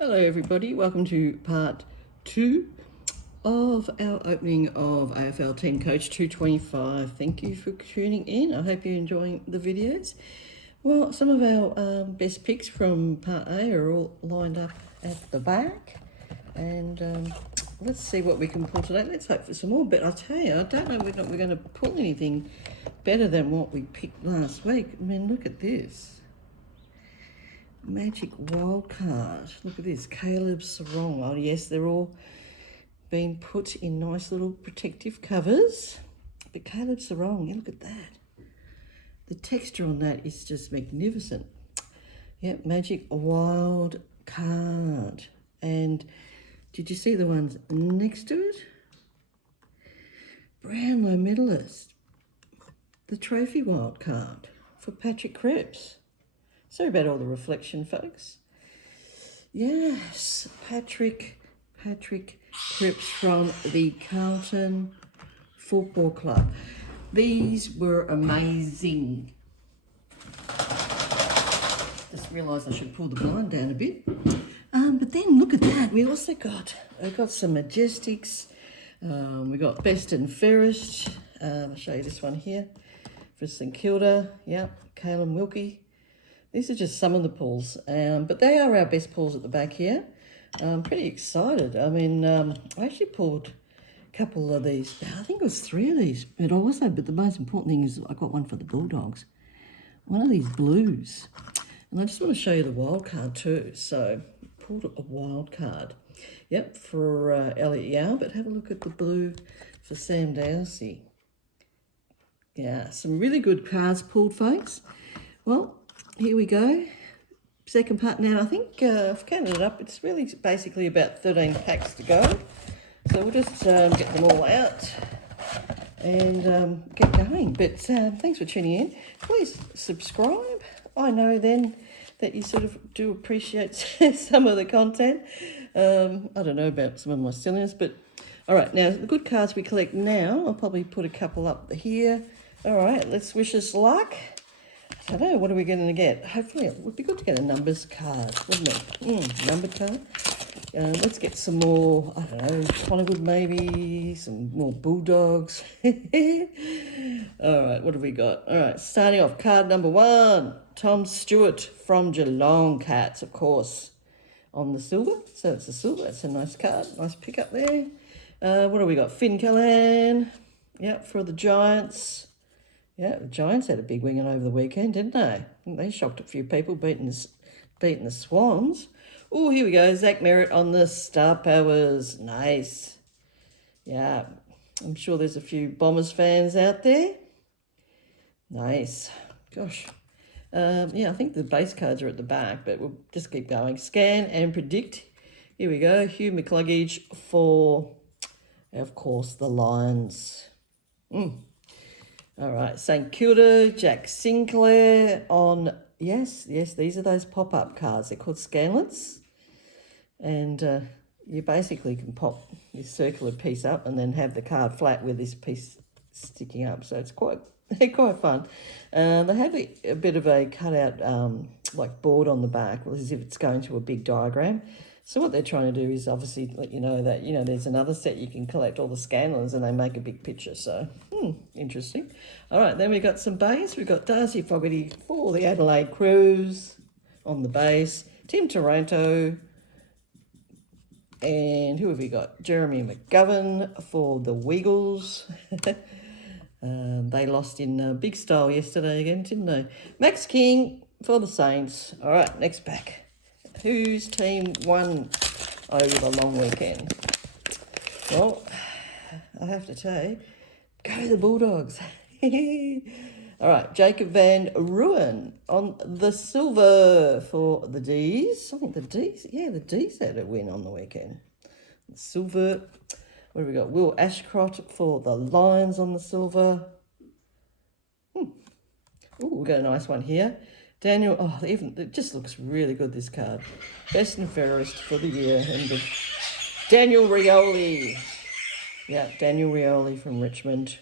Hello everybody, welcome to part 2 of our opening of AFL Team Coach 225. Thank you for tuning in. I hope you're enjoying the videos. Well, some of our best picks from part A are all lined up at the back. And let's see what we can pull today. Let's hope for some more, but I tell you, I don't know whether we're going to pull anything better than what we picked last week. I mean, look at this. Magic wild card. Look at this, Caleb Sarong. Oh yes, they're all been put in nice little protective covers. But Caleb Sarong, yeah, look at that. The texture on that is just magnificent. Yep, magic wild card. And did you see the ones next to it? Brownlow medalist. The trophy wild card for Patrick Cripps. Sorry about all the reflection, folks. Yes, Patrick Cripps from the Carlton Football Club. These were amazing. Just realised I should pull the blind down a bit. But then look at that. We also got some Majestics. We got best and fairest. I'll show you this one here for St Kilda. Yeah, Caelan Wilkie. These are just some of the pulls, but they are our best pulls at the back here. I'm pretty excited. I mean, I actually pulled a couple of these. I think it was 3 of these, but the most important thing is I got one for the Bulldogs. One of these blues. And I just want to show you the wild card too. So, pulled a wild card. Yep, for Elliot Yao, but have a look at the blue for Sam Dowsey. Yeah, some really good cards pulled, folks. Well, here we go. Second part now. I think I've counted it up. It's really basically about 13 packs to go. So we'll just get them all out and get going. But thanks for tuning in. Please subscribe. I know then that you sort of do appreciate some of the content. I don't know about some of my silliness, but all right. Now, the good cards we collect now, I'll probably put a couple up here. All right, let's wish us luck. I don't know, what are we going to get? Hopefully it would be good to get a numbers card, wouldn't it? Numbered card. Let's get some more, I don't know, Collingwood maybe, some more Bulldogs. All right, what have we got? All right, starting off, card number 1, Tom Stewart from Geelong Cats, of course, on the silver. So it's a silver, that's a nice card, nice pick up there. What have we got? Finn Callahan, yep, for the Giants. Yeah, the Giants had a big winging over the weekend, didn't they? They shocked a few people, beating the Swans. Oh, here we go. Zach Merritt on the Star Powers. Nice. Yeah, I'm sure there's a few Bombers fans out there. Nice. Gosh. Yeah, I think the base cards are at the back, but we'll just keep going. Scan and predict. Here we go. Hugh McCluggage for, of course, the Lions. All right, St Kilda, Jack Sinclair on, yes, these are those pop-up cards. They're called scanlets. And you basically can pop this circular piece up and then have the card flat with this piece sticking up. So it's quite fun. They have a bit of a cutout like board on the back, as if it's going to a big diagram. So what they're trying to do is obviously let you know that, there's another set you can collect all the scanlers and they make a big picture. So, interesting. All right, then we've got some base. We've got Darcy Fogarty for the Adelaide Crows on the base. Tim Taranto. And who have we got? Jeremy McGovern for the Weagles. They lost in big style yesterday again, didn't they? Max King for the Saints. All right, next pack. Whose team won over the long weekend? Well, I have to say, go the Bulldogs. All right, Jacob Van Ruin on the silver for the D's. I think the D's had a win on the weekend. The silver. What have we got? Will Ashcroft for the Lions on the silver. Oh, we've got a nice one here. Daniel, it just looks really good, this card. Best and fairest for the year. And Daniel Rioli. Yeah, Daniel Rioli from Richmond.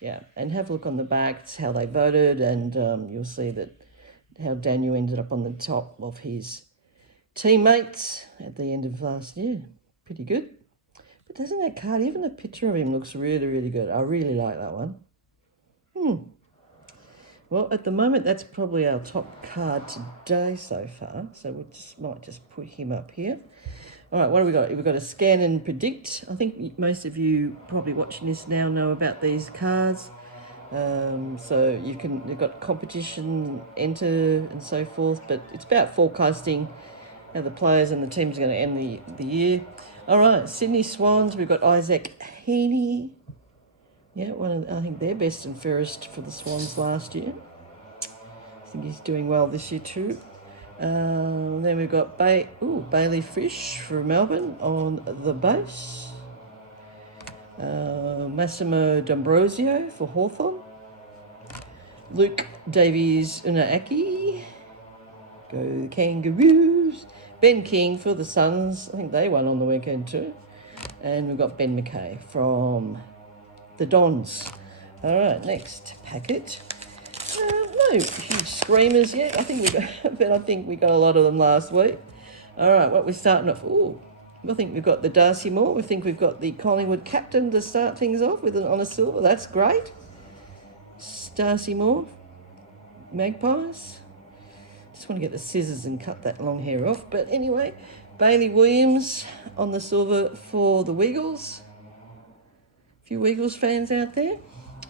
Yeah, and have a look on the back. It's how they voted, and you'll see that how Daniel ended up on the top of his teammates at the end of last year. Pretty good. But doesn't that card, even the picture of him looks really, really good. I really like that one. Well, at the moment, that's probably our top card today so far. So we might just put him up here. All right, what have we got? We've got a scan and predict. I think most of you probably watching this now know about these cards. So you've got competition, enter, and so forth. But it's about forecasting how the players and the teams are going to end the year. All right, Sydney Swans. We've got Isaac Heaney. Yeah, I think they're best and fairest for the Swans last year. I think he's doing well this year too. Then we've got Bailey Fish for Melbourne on the base. Massimo D'Ambrosio for Hawthorn. Luke Davies Unaaki. Go the Kangaroos. Ben King for the Suns. I think they won on the weekend too. And we've got Ben McKay from the Dons. All right, next packet. No huge screamers yet. I think we got a lot of them last week. All right, what we're starting off. I think we've got the Darcy Moore. We think we've got the Collingwood captain to start things off with on a silver. That's great. Darcy Moore, Magpies. Just want to get the scissors and cut that long hair off. But anyway, Bailey Williams on the silver for the Wiggles. A few Wiggles fans out there.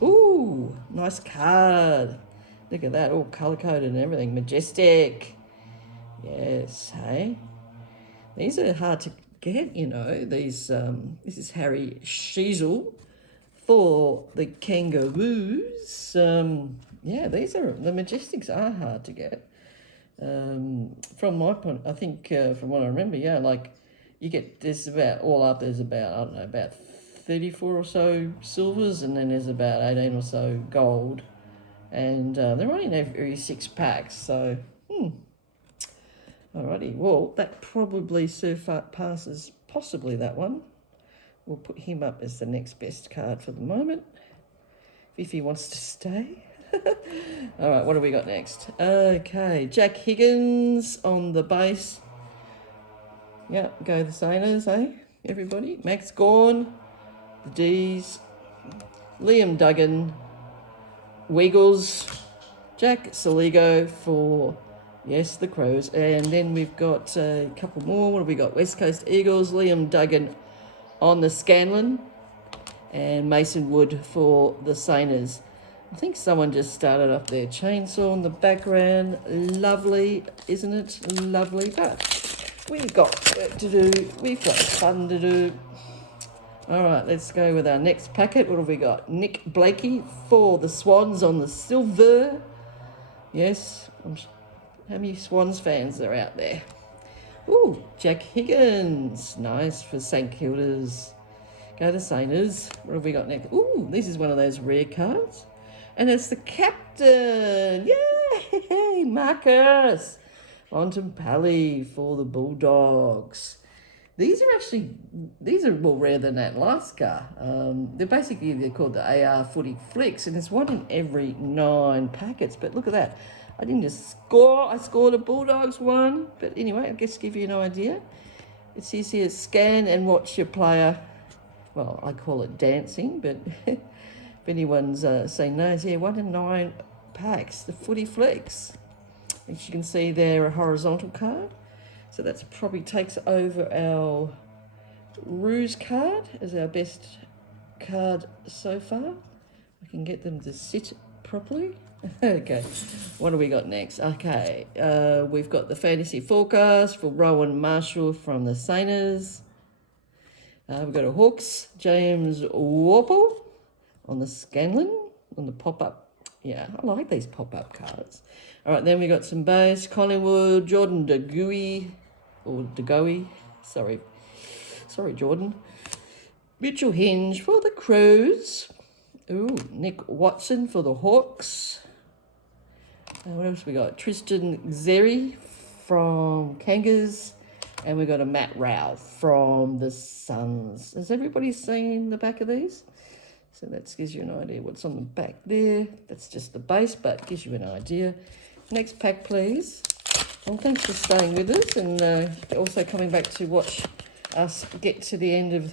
Ooh, nice card. Look at that, all colour-coded and everything. Majestic. Yes, hey. These are hard to get, you know. This is Harry Sheasel for the Kangaroos. Yeah, the Majestics are hard to get. From my point, I think, from what I remember, yeah, like you get, there's about 34 or so silvers, and then there's about 18 or so gold, and they're only in every 6 packs, so alrighty, well, that probably surpasses possibly that one. We'll put him up as the next best card for the moment, if he wants to stay. All right, what have we got next? Okay, Jack Higgins on the base. Yeah, go the Sailors, eh? Everybody. Max Gawn, the D's. Liam Duggan, Wiggles. Jack Saligo for, yes, the Crows. And then we've got a couple more. What have we got? West Coast Eagles, Liam Duggan on the Scanlon. And Mason Wood for the Sainers. I think someone just started up their chainsaw in the background. Lovely, isn't it? Lovely. But we've got work to do. We've got fun to do. All right, let's go with our next packet. What have we got? Nick Blakey for the Swans on the silver. Yes. How many Swans fans are out there? Ooh, Jack Higgins. Nice for St Kilda's. Go to Sainers. What have we got next? Ooh, this is one of those rare cards. And it's the captain. Yay! Marcus Bontempelli for the Bulldogs. These are more rare than that last car. They're called the AR Footy Flicks, and there's one in every 9 packets. But look at that. I didn't just score. I scored a Bulldogs one. But anyway, I guess to give you an idea. It says here, scan and watch your player. Well, I call it dancing, but if anyone's saying no, it's here, 1 in 9 packs, the Footy Flicks. As you can see, they're a horizontal card. So that probably takes over our Ruse card as our best card so far. I can get them to sit properly. Okay, what do we got next? Okay, we've got the fantasy forecast for Rowan Marshall from the Sainers. We've got a Hawks, James Worpel on the Scanlon, on the pop-up. Yeah, I like these pop-up cards. All right, then we got some base, Collingwood, Jordan DeGoey, sorry Jordan. Mitchell Hinge for the Crows. Ooh, Nick Watson for the Hawks. What else we got? Tristan Xerri from Kangas. And we got a Matt Rao from the Suns. Has everybody seen the back of these? So that gives you an idea what's on the back there. That's just the base, but gives you an idea. Next pack, please. Well, thanks for staying with us and also coming back to watch us get to the end of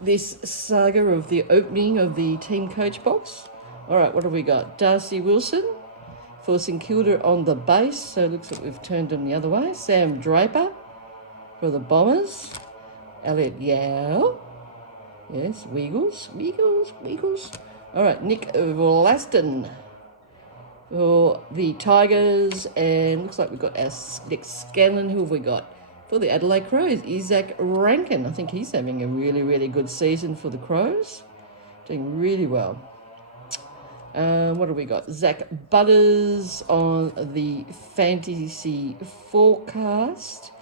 this saga of the opening of the Team Coach box. All right, what have we got? Darcy Wilson for St Kilda on the base, so it looks like we've turned them the other way. Sam Draper for the Bombers. Elliot Yao. Yes, Wiggles. All right, Nick Volaston for the Tigers, and looks like we've got our next Scanlon. Who have we got? For the Adelaide Crows, Isaac Rankin. I think he's having a really, really good season for the Crows. Doing really well. What have we got? Zach Butters on the fantasy forecast.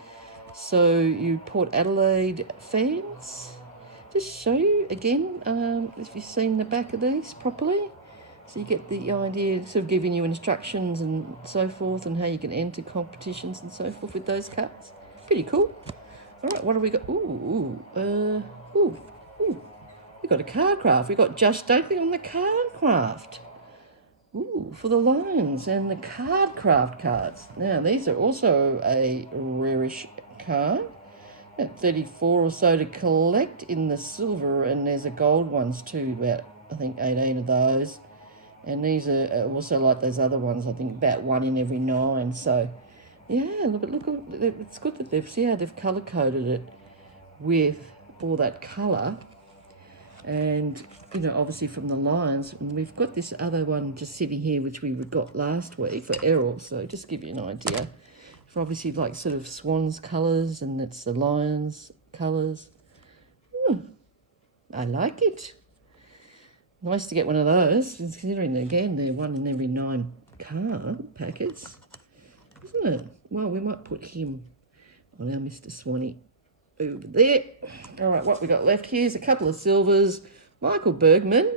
So you Port Adelaide fans, just show you again, if you've seen the back of these properly. So you get the idea, sort of giving you instructions and so forth and how you can enter competitions and so forth with those cards. Pretty cool. All right, what have we got? We got a card craft. We got Josh Stokely on the card craft. For the Lions and the card craft cards. Now, these are also a rarish card. At 34 or so to collect in the silver, and there's a gold ones too, about, I think, 18 of those. And these are also like those other ones, I think, about 1 in every 9. So, yeah, look, it's good that they've colour-coded it with all that colour. And, you know, obviously from the Lions, and we've got this other one just sitting here, which we got last week for Errol. So just give you an idea. For obviously like sort of Swans colours, and it's the Lions colours. I like it. Nice to get one of those, considering, again, they're 1 in every 9 card packets. Isn't it? Well, we might put him on our Mr. Swanee over there. All right, what we got left here is a couple of silvers. Michael Bergman,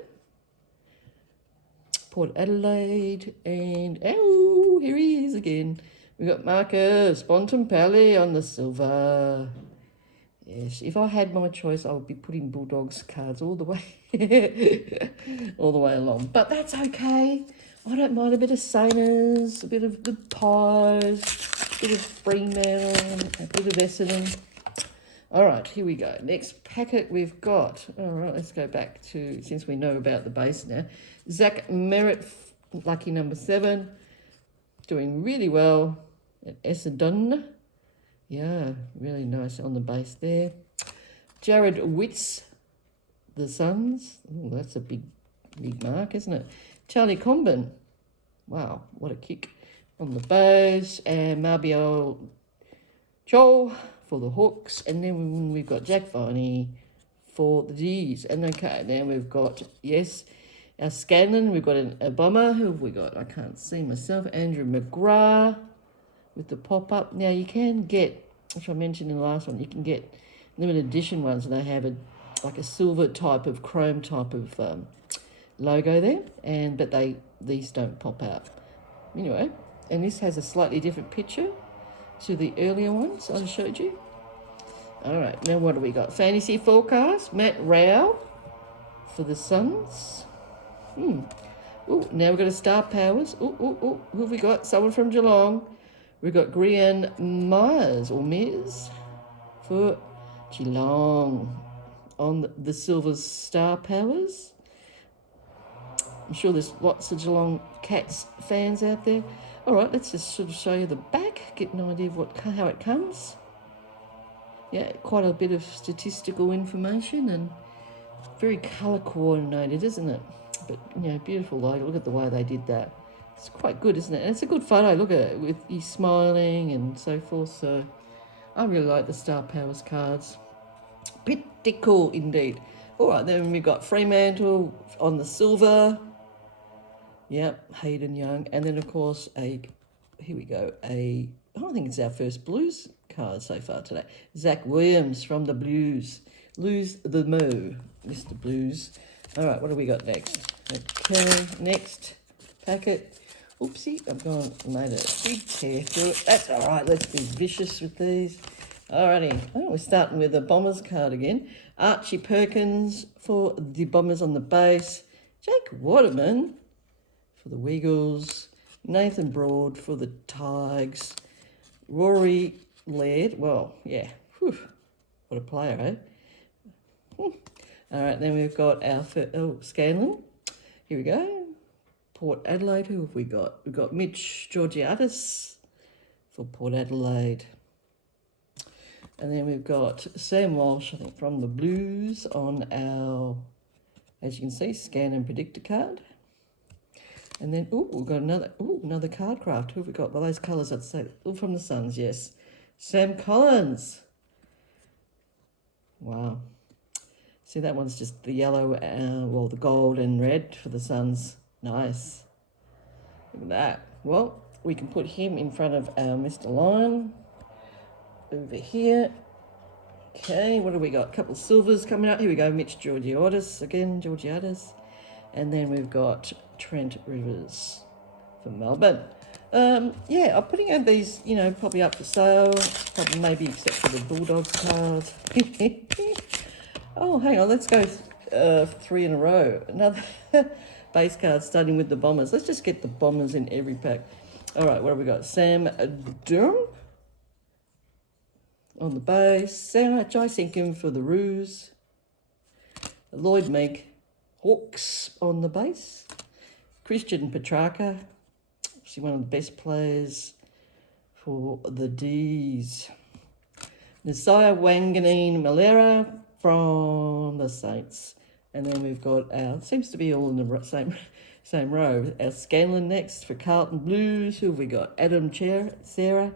Port Adelaide, and oh, here he is again. We got Marcus Bontempelli on the silver. Yes, if I had my choice, I would be putting Bulldogs cards all the way, all the way along. But that's okay. I don't mind a bit of Saners, a bit of the Pies, a bit of Fremantle, a bit of Essendon. All right, here we go. Next packet we've got. All right, let's go back to, since we know about the base now. Zach Merritt, lucky number 7, doing really well at Essendon. Yeah, really nice on the base there. Jared Witts, the Suns. Oh, that's a big mark, isn't it? Charlie Comben. Wow, what a kick on the base. And Marbio Chol for the Hawks. And then we've got Jack Viney for the D's. And okay, then we've got, yes, our Scanlon. We've got a bomber. Who have we got? I can't see myself. Andrew McGrath with the pop-up. Now, you can get, which I mentioned in the last one, you can get limited edition ones, and they have like a silver type of, chrome type of logo there, but these don't pop out. Anyway, and this has a slightly different picture to the earlier ones I showed you. All right, now what do we got? Fantasy forecast, Matt Rao for the Suns. Oh, now we've got a Star Powers. Who have we got? Someone from Geelong. We've got Grian Myers, or Mears, for Geelong on the Silver Star Powers. I'm sure there's lots of Geelong Cats fans out there. All right, let's just sort of show you the back, get an idea of how it comes. Yeah, quite a bit of statistical information and very colour coordinated, isn't it? But, you know, beautiful logo. Look at the way they did that. It's quite good, isn't it? And it's a good photo. Look at it, with you smiling and so forth. So I really like the Star Powers cards. Pretty cool indeed. All right, then we've got Fremantle on the silver. Yep, Hayden Young. And then, of course, here we go, I think it's our first Blues card so far today. Zach Williams from the Blues. Lose the Moo, Mr. Blues. All right, what do we got next? Okay, next packet. Oopsie, I've made a big tear through it. That's all right, let's be vicious with these. Alrighty, we're starting with the Bombers card again. Archie Perkins for the Bombers on the base. Jake Waterman for the Wiggles. Nathan Broad for the Tigers. Rory Laird. Well, yeah. Whew. What a player, eh? All right, then we've got our Scanlon. Here we go. Port Adelaide. Who have we got? We've got Mitch Georgiadis for Port Adelaide. And then we've got Sam Walsh, I think, from the Blues on our, as you can see, scan and predictor card. And then, we've got another card craft. Who have we got? Well, those colours, I'd say, all from the Suns, yes. Sam Collins. Wow. See, that one's just the yellow, the gold and red for the Suns. Nice. Look at that. Well, we can put him in front of our Mr. Lion over here. Okay, what have we got? A couple of silvers coming up. Here we go, Mitch Georgiadis again, Georgiadis. And then we've got Trent Rivers for Melbourne. Yeah, I'm putting out these, probably up for sale. Probably maybe except for the Bulldogs cards. Oh, hang on, let's go 3 in a row. Another base card starting with the Bombers. Let's just get the Bombers in every pack. All right, what have we got? Sam Durham on the base. Sarah Jaisinkin for the Roos. Lloyd Meek Hawks on the base. Christian Petrarca, obviously one of the best players for the D's. Nasiah Wanganeen Malera from the Saints. And then we've got our, seems to be all in the same row. Our Scanlon next for Carlton Blues. Who have we got? Adam Sarah.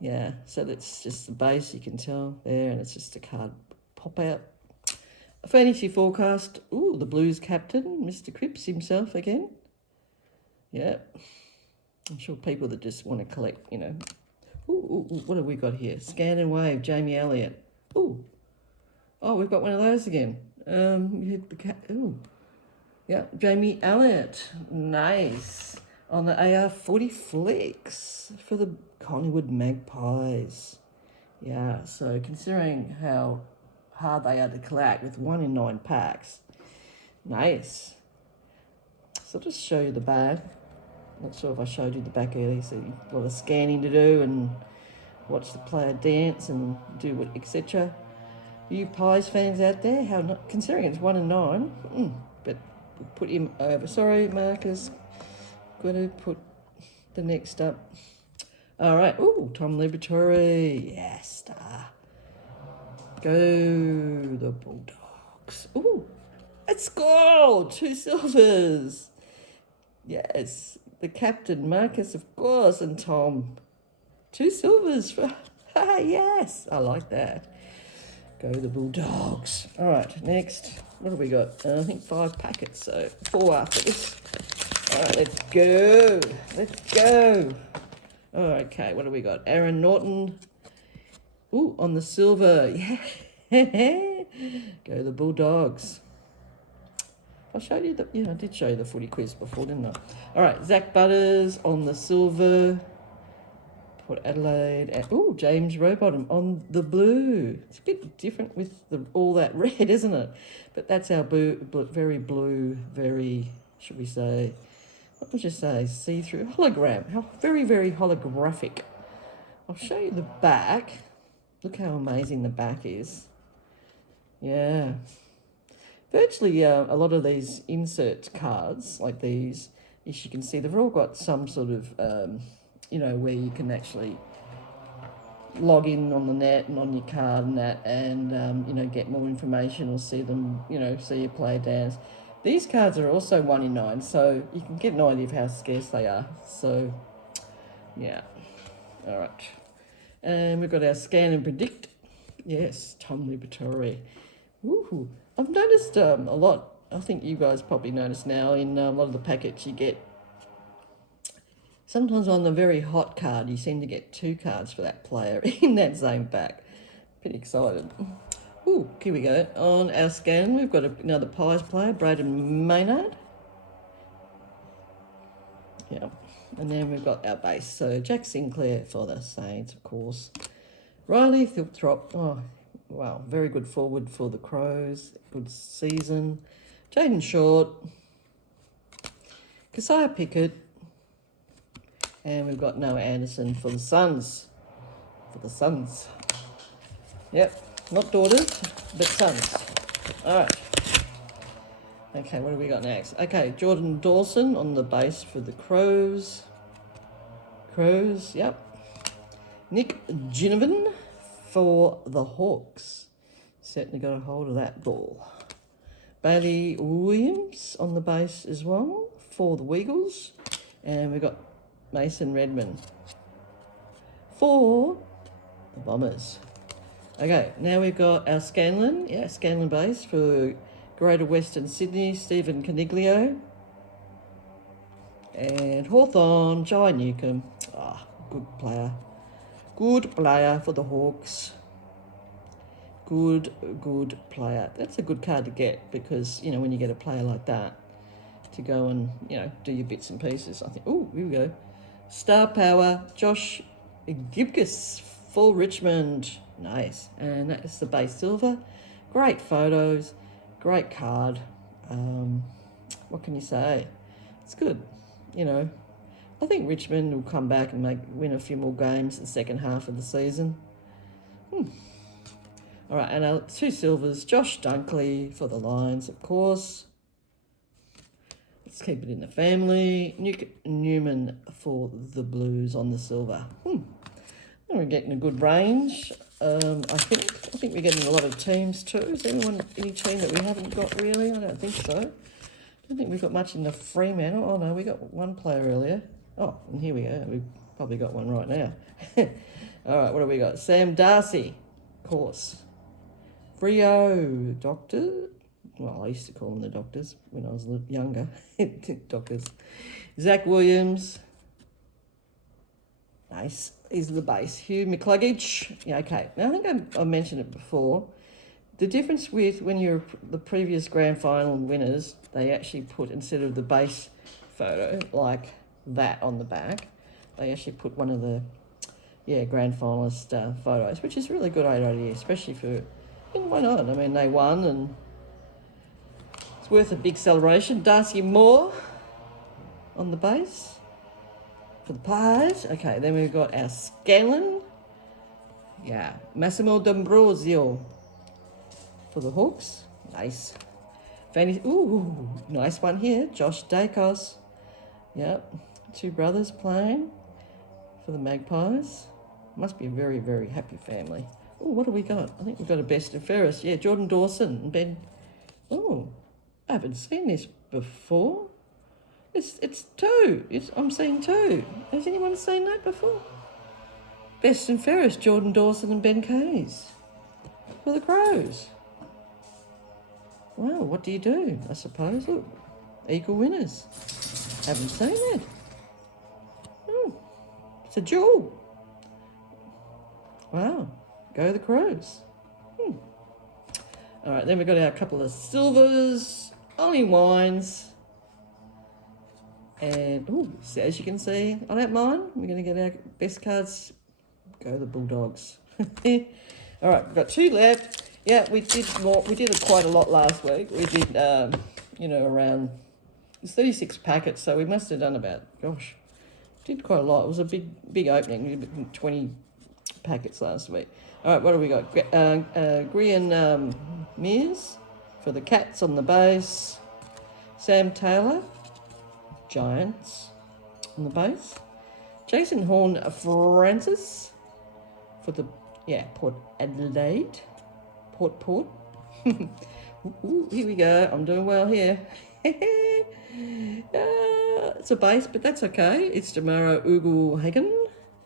Yeah, so that's just the base, you can tell there, and it's just a card pop out. A fantasy forecast. Ooh, the Blues captain, Mr. Cripps himself again. Yeah. I'm sure people that just want to collect, Ooh, what have we got here? Scan and Wave, Jamie Elliott. Ooh. Oh, we've got one of those again. Yeah, Jamie Elliott. Nice. On the AR40 Flex for the Collingwood Magpies. Yeah, so considering how hard they are to collect with 1 in 9 packs. Nice. So I'll just show you the back. Not sure if I showed you the back earlier, so a lot of scanning to do and watch the player dance and do what, etc. You Pies fans out there, how not, considering it's 1 in 9, but we'll put him over. Sorry, Marcus. Got to put the next up. All right. Ooh, Tom Liberatore. Yes, star. Go the Bulldogs. Ooh, it's gold. 2 silvers. Yes, the captain, Marcus, of course, and Tom. 2 silvers. For, yes, I like that. Go the Bulldogs. All right, next. What have we got? I think 5 packets, so 4 after this. All right, let's go. Let's go. Okay, what have we got? Aaron Norton. Ooh, on the silver. Yeah. Go the Bulldogs. I showed you I did show you the footy quiz before, didn't I? All right, Zach Butters on the silver. Port Adelaide. And, ooh, James Rowbottom on the blue. It's a bit different with all that red, isn't it? But that's our very blue, very, should we say, what would you say, see-through? Hologram. How very, very holographic. I'll show you the back. Look how amazing the back is. Yeah. Virtually a lot of these insert cards, like these, as you can see, they've all got some sort of, where you can actually log in on the net and on your card and that and, get more information or see them, see your player dance. These cards are also 1 in 9, so you can get an idea of how scarce they are. So, yeah. All right. And we've got our scan and predict. Yes, Tom Liberatore. Woohoo. I've noticed a lot, I think you guys probably notice now, in a lot of the packets you get, sometimes on the very hot card, you seem to get 2 cards for that player in that same pack. Pretty excited. Ooh, here we go. On our scan, we've got another Pies player, Braden Maynard. Yeah. And then we've got our base. So Jack Sinclair for the Saints, of course. Riley Thilthrop. Oh, wow. Very good forward for the Crows. Good season. Jaden Short. Keziah Pickett. And we've got Noah Anderson for the Suns. Yep, not daughters, but sons. All right. Okay, what do we got next? Okay, Jordan Dawson on the base for the Crows. Yep. Nick Ginnivan for the Hawks. Certainly got a hold of that ball. Bailey Williams on the base as well for the Weagles. And we've got Mason Redmond for the Bombers. Okay, now we've got our Scanlon. Yeah, Scanlon base for Greater Western Sydney, Stephen Caniglio. And Hawthorn, Jai Newcomb. Good player. Good player for the Hawks. Good player. That's a good card to get because, you know, when you get a player like that to go and, you know, do your bits and pieces, I think, oh, here we go. Star Power, Josh Gibcus for Richmond. Nice. And that's the base silver. Great photos. Great card. What can you say? It's good. You know, I think Richmond will come back and win a few more games in the second half of the season. All right, and our 2 silvers, Josh Dunkley for the Lions, of course. Let's keep it in the family. Newman for the Blues on the silver. We're getting a good range. I think we're getting a lot of teams too. Is there any team that we haven't got really? I don't think so. I don't think we've got much in the Fremantle. Oh no, we got one player earlier. Oh, and here we go. We've probably got one right now. All right, what do we got? Sam Darcy, of course. Frio Doctor. Well, I used to call them the Doctors when I was younger. Doctors. Zach Williams. Nice. He's the base. Hugh McCluggage. Yeah, okay. Now, I think I mentioned it before. The difference with when you're the previous grand final winners, they actually put, instead of the base photo like that on the back, they actually put one of the grand finalist photos, which is really good idea, especially for, why not? I mean, they won and it's worth a big celebration. Darcy Moore on the base for the Pies. Okay, then we've got our Scanlon. Yeah, Massimo D'Ambrosio for the Hawks. Nice. Ooh, nice one here. Josh Dacos. Yep, 2 brothers playing for the Magpies. Must be a very, very happy family. Oh, what have we got? I think we've got a best and fairest. Yeah, Jordan Dawson and Ben. Oh, I haven't seen this before. It's 2. I'm seeing 2. Has anyone seen that before? Best and fairest, Jordan Dawson and Ben Case for the Crows. Well, what do you do, I suppose? Look, equal winners. Haven't seen that. Oh, it's a jewel. Wow, go the Crows. All right, then we've got our couple of silvers, only wines. And, so as you can see, I don't mind. We're going to get our best cards. Go the Bulldogs. All right, we've got 2 left. Yeah, we did more. We did quite a lot last week. We did, around, it's 36 packets, so we must have done about, did quite a lot. It was a big opening. We did 20 packets last week. All right, what do we got? Grian Mears for the Cats on the base. Sam Taylor, Giants on the base. Jason Horn Francis for the, Port Adelaide. Port. Ooh, here we go. I'm doing well here. It's a base, but that's okay. It's Damaro Ugle-Hagen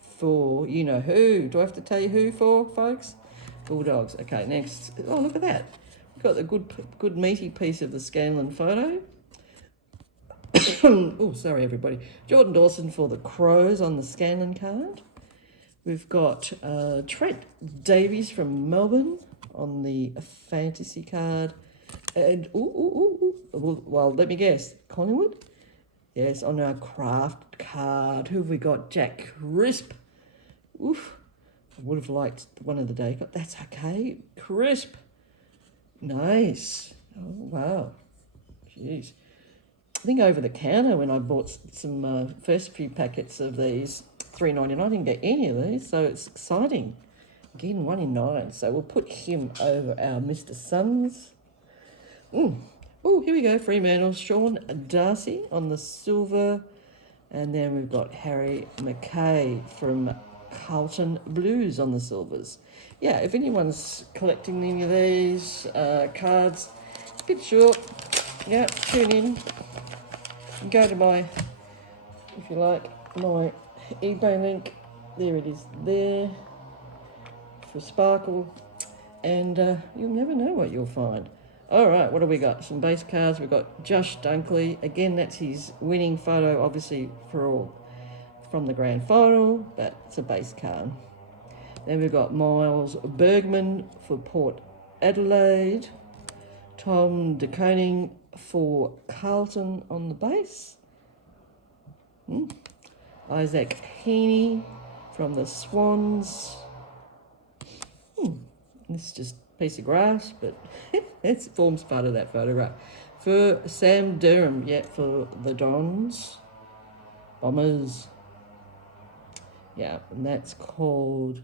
for you-know-who. Do I have to tell you who for, folks? Bulldogs. Okay, next. Oh, look at that. We've got the good meaty piece of the Scanlon photo. Oh, sorry, everybody. Jordan Dawson for the Crows on the Scanlon card. We've got Trent Davies from Melbourne on the fantasy card. And, well, let me guess. Collingwood? Yes, on our craft card. Who have we got? Jack Crisp. Oof. I would have liked one of the day. But that's okay. Crisp. Nice. Oh, wow. Jeez. I think over the counter when I bought some first few packets of these, $3.99. I didn't get any of these, so it's exciting. Again, 1 in 9. So we'll put him over our Mr. Sons. Oh, here we go. Fremantle, Sean Darcy on the silver. And then we've got Harry McKay from Carlton Blues on the silvers. Yeah, if anyone's collecting any of these cards, a bit short. Yeah, tune in. Go to my, if you like, my eBay link. There it is there for Sparkle. And you'll never know what you'll find. All right, what do we got? Some base cards. We've got Josh Dunkley. Again, that's his winning photo, obviously, from the grand final, but it's a base card. Then we've got Miles Bergman for Port Adelaide. Tom De Koning for Carlton on the base. Isaac Heaney from the Swans. This is just a piece of grass, but it forms part of that photo, right? For Sam Durham, yeah, for the Dons. Bombers. Yeah, and that's called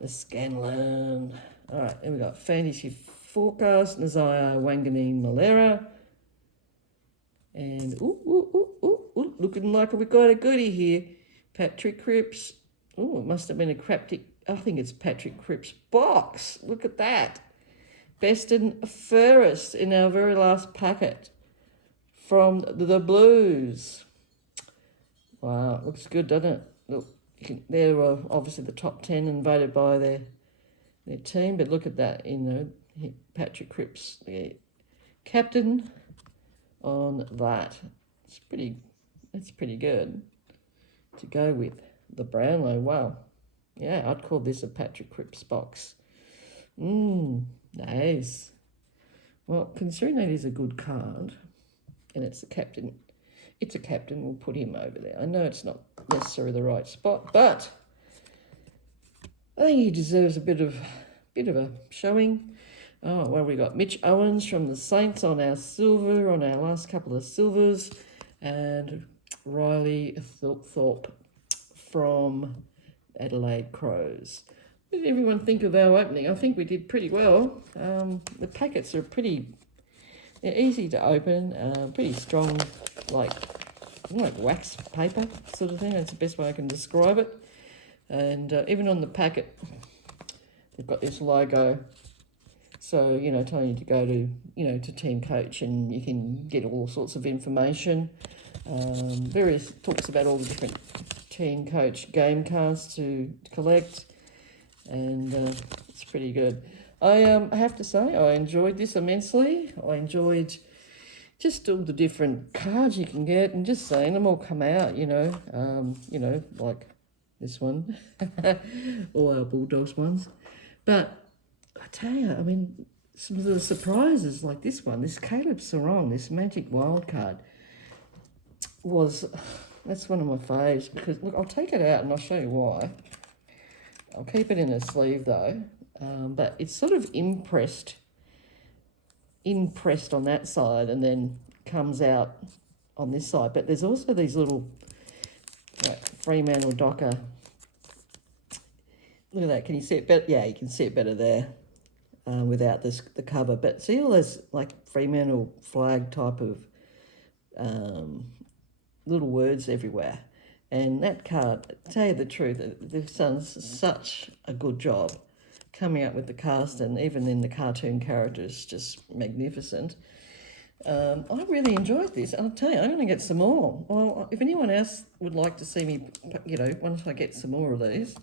the Scanlon. All right, then we got Fantasy Forecast, Nazaya Wanganeen Malera. And, looking like we got a goodie here. Patrick Cripps. Oh, it must have been a craptic. I think it's Patrick Cripps box. Look at that. Best and fairest in our very last packet from the Blues. Wow, looks good, doesn't it? Look, they're obviously the top 10 and voted by their team, but look at that, Patrick Cripps, the captain on that. It's pretty good to go with the Brownlow. Wow. Yeah, I'd call this a Patrick Cripps box. Nice. Well, considering that is a good card, and it's a captain, we'll put him over there. I know it's not necessarily the right spot, but I think he deserves a bit of a showing. Oh, well, we got Mitch Owens from the Saints on our silver, on our last couple of silvers, and Riley Thorpe from Adelaide Crows. What did everyone think of our opening? I think we did pretty well. The packets are they're easy to open, pretty strong, like wax paper sort of thing. That's the best way I can describe it. And even on the packet, they've got this logo. So, telling you to go to Team Coach, and you can get all sorts of information. Talks about all the different Team Coach game cards to collect, and it's pretty good. I have to say, I enjoyed this immensely. I enjoyed just all the different cards you can get, and just seeing them all come out, like this one, all our Bulldogs ones. But I tell you, I mean, some of the surprises like this one, this Caleb Sarong, this Magic Wild card, that's one of my faves, because, look, I'll take it out and I'll show you why. I'll keep it in a sleeve, though, but it's sort of impressed on that side and then comes out on this side. But there's also these little Fremantle Docker. Look at that. Can you see it better? Yeah, you can see it better there without the cover. But see all those Fremantle flag type of little words everywhere. And that card, to tell you the truth, they've done such a good job coming up with the cast, and even in the cartoon characters, just magnificent. I really enjoyed this. I'll tell you, I'm going to get some more. Well, if anyone else would like to see me, once I get some more of these,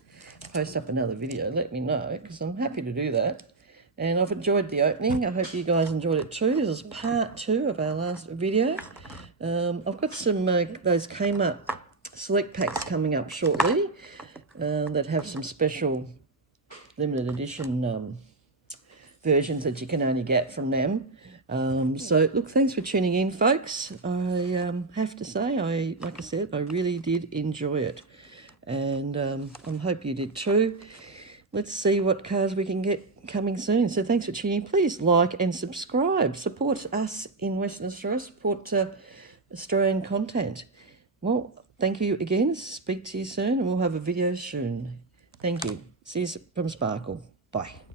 post up another video, let me know, because I'm happy to do that. And I've enjoyed the opening. I hope you guys enjoyed it too. This is part 2 of our last video. I've got some those Kmart select packs coming up shortly that have some special limited edition versions that you can only get from them. So look, thanks for tuning in, folks. I have to say, like I said, I really did enjoy it, and I hope you did too. let's see what cars we can get coming soon. So thanks for tuning in. Please like and subscribe. Support us in Western Australia. Support Australian content. Well, thank you again. Speak to you soon, and we'll have a video soon. Thank you. See you from Sparkle. Bye.